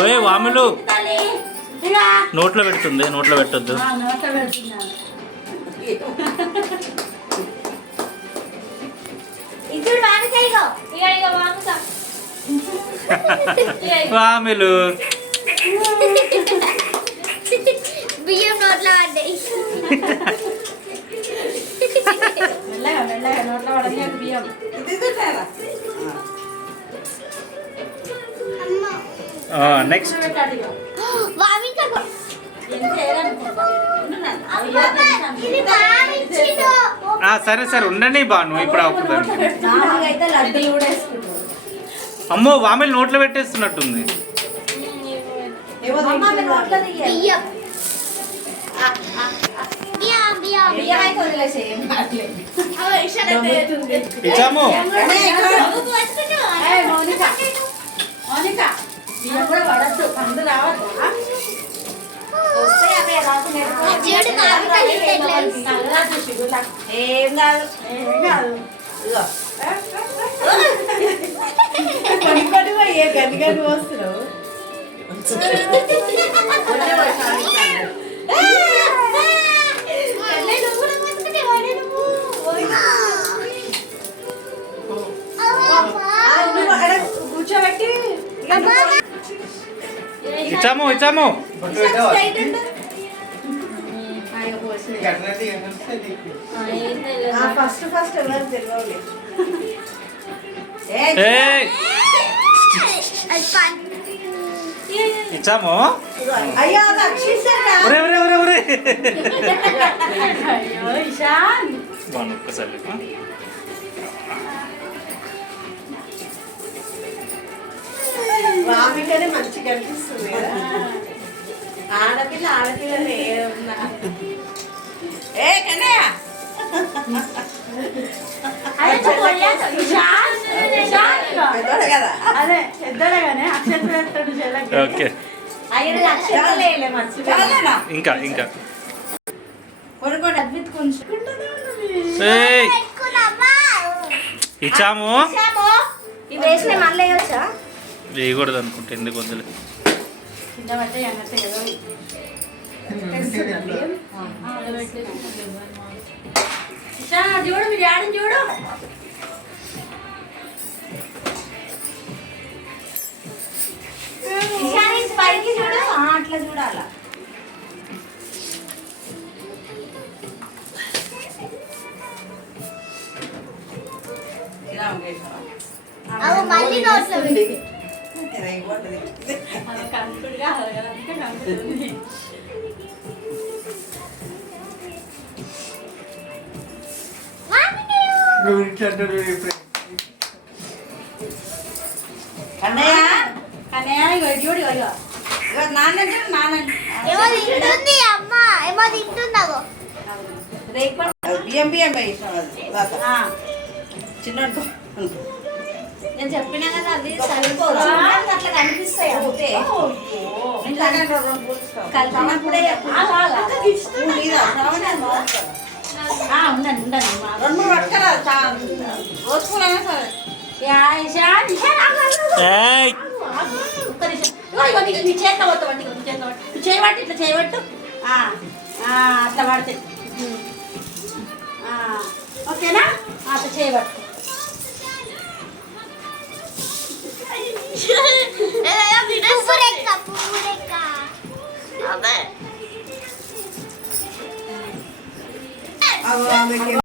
ఓయ్ వాములు నోట్లో పెడుతుంది, నోట్లో పెట్టొద్దు. వాములు బియ్యం నోట్లో పడ్డాయి. నోట్లో పడని బియ్యం. నెక్స్ట్ సరే సరే ఉండండి బాను ఇప్పుడు అవుతుంది. అమ్మో వామిలు నోట్లో పెట్టేస్తున్నట్టుంది. ఇచ్చాము ఏం కాదు ఏ గని గని వస్తున్నావు. కూర్చోబెట్టి ఇచ్చాము ఇచ్చాము. ఫస్ట్ ఫస్ట్ ఎవరు తెలియాలి. ఇచ్చాము. అయ్యో ఒక్కసారి వామికనే మంచిగా కనిపిస్తుంది కదా. ఆడపిల్ల ఆడపిల్లనే ఏ కన్నయ్య ఇంకా ఇంకా ఇచ్చాము. వేయకూడదు అనుకుంటే ఎందుకు వద్దులే. చూడు మీరు ఆడని చూడు. పైకి చూడు, అట్లా చూడాలా. మళ్ళీ నోట్లో కన్నయ్య కన్నయ్య చూడు నాన్న నాన్న ఏమో తింటుంది అమ్మ, ఏమో తింటుందాగో. బియ్యం బియ్యం చిన్న నేను చెప్పినా కదా అది అట్లా కనిపిస్తాయి. అంతే కలిపినప్పుడే ఉండండి ఉండండి రెండు పట్టుకరా రోజుకున్నా సరే. చేత పట్టు చేయబట్టి ఇట్లా చేయబట్టు అట్లా పడితే ఓకేనా. అట్లా చేయబట్టు పువ్వు